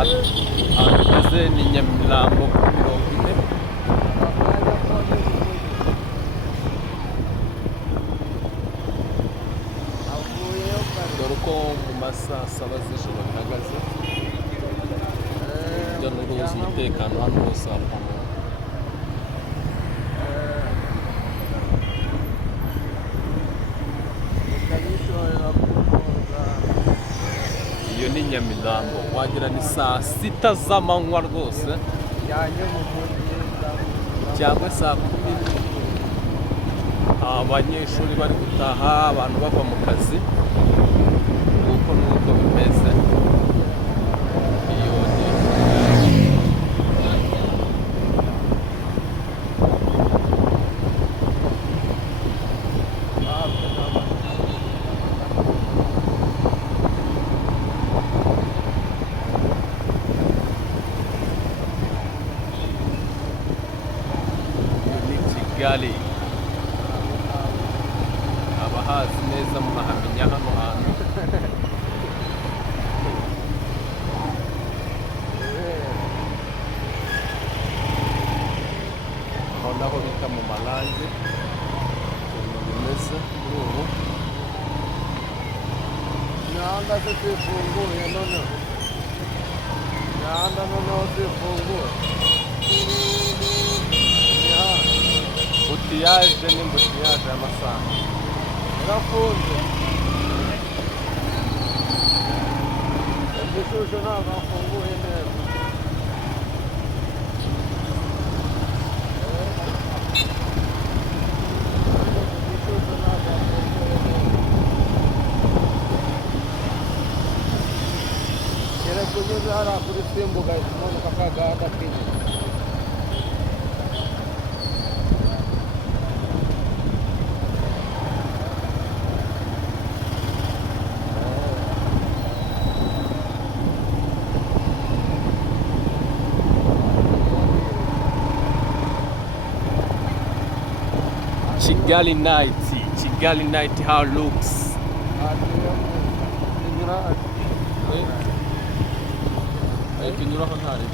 ahagaze ni Nyamirambo kuri 40. dore uko mu masaa 7 z'ijoro bihagaze. urujya n'uruza, umutekano hano hose harapamye. iyo ni Nyamirambo, wagira ni saa 6 z'amanywa rwose cyangwa saa 10. abanyeshuri bari gutaha, abantu bava mu kazi, nuko bimeze. iyo ni Kigali. abahazi neza munahamenya hano hantu. aho naho bita mu Marange, ukuntu bimeze kuri ubu. imihanda se zifunguye noneho, imihanda noneho zifunguye, butiyaje n'imbutiyaje y'amasaha irafunze, igishusho ntabwo hafunguye neza. kereka ugeze hariya kuri Simba ugahita umanuka ka gahanda k'inyuma. Kigali night, Kigali night, how looks. Kinyura hano hari.